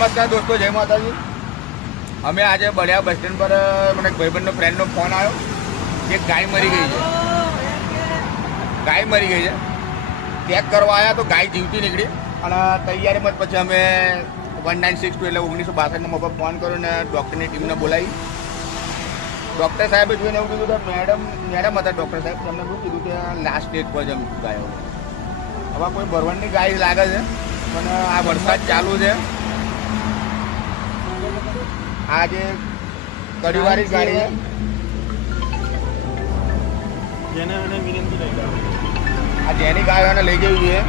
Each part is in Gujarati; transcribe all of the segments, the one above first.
નમસ્કાર દોસ્તો, જય માતાજી. અમે આજે બળિયા બસ સ્ટેન્ડ પર મને એક ભાઈબંધનો ફ્રેન્ડનો ફોન આવ્યો કે ગાય મરી ગઈ છે. ગાય મરી ગઈ છે. ચેક કરવા આવ્યા તો ગાય જીવતી નીકળી અને તૈયારીમાં જ પછી અમે 1962 એટલે 1962 નંબર પર ફોન કર્યો ને ડૉક્ટરની ટીમને બોલાવી. ડૉક્ટર સાહેબે જોઈને એવું કીધું કે મેડમ હતા ડૉક્ટર સાહેબ, એમને શું કીધું કે લાસ્ટ સ્ટેજ પર જ ગાયો. હવે કોઈ ભરવાડની ગાય લાગે છે પણ આ વરસાદ ચાલુ છે. આ જે કડીવાળી ગાડી છે જેને એને વિનંતી લઈ જાઓ. આ જેની ગાય એને લઈ જવી જોઈએ.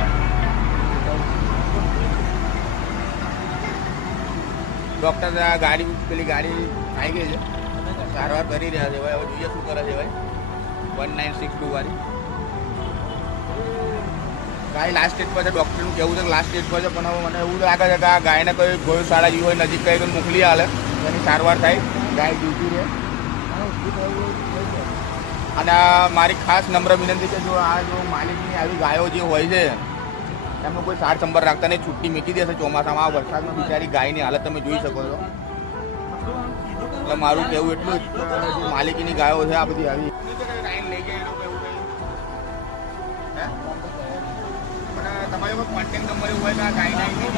ડૉક્ટર આ ગાડી પેલી ગાડી આવી ગઈ છે, સારવાર કરી રહ્યા છે. ભાઈ હવે જોઈએ શું કરે છે. ભાઈ 1962 વાળી ગાય લાસ્ટ સ્ટેજ પર છે. ડૉક્ટરનું કહેવું છે કે લાસ્ટ સ્ટેજ પર છે, પણ હવે મને એવું લાગે છે કે આ ગાયને કોઈ ગૌશાળા જેવી હોય નજીક કંઈ મોકલી હાલે, એની સારવાર થાય, ગાય જીવતી રહે. અને મારી ખાસ નમ્ર વિનંતી છે, જો માલિકની આવી ગાયો જે હોય છે એમનો કોઈ સાર સંભાળ રાખતા નહીં, છુટ્ટી મૂકી દેશે ચોમાસામાં. આ વરસાદમાં બિચારી ગાયની હાલત તમે જોઈ શકો છો. એટલે મારું કહેવું એટલું જ, જે માલિકીની ગાયો છે આ બધી આવી લઈ જાય તમારો કોઈ કોન્ટેક્ટ નંબર એવું હોય કે આ ગાય નહીં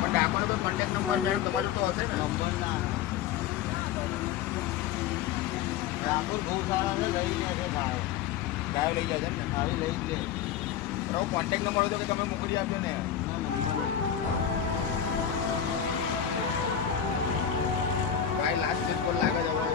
પણ ડાકોરનો કોઈ કોન્ટેક્ટ નંબર મેડમ તમારો તો હશે ને? નંબર ના ડાકોર ગૌશાળા છે, લઈ લે છે ગાયો. ગાયો લઈ જાય છે ને? આવી લઈ લે. બરાબર, કોન્ટેક્ટ નંબર હોય તો કે તમે મોકલી આપજો ને. ગાય લાસ્ટ સ્ટેજ પર લાગે છે. હવે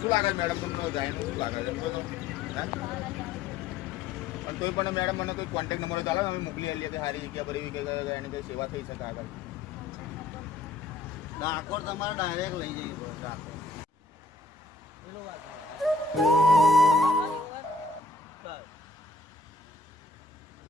શું લાગે છે મેડમ તમને ગાયનું શું લાગે છે? પણ તોય પણ મેડમ મને કોઈ કોન્ટેક્ટ નંબર ચાલો અમે મોકલી આવીએ કે સારી જગ્યા પર એવી કે એની કંઈ સેવા થઈ શકે આગળ. ડાકોર તમારે ડાયરેક્ટ લઈ જઈ ડાકોર.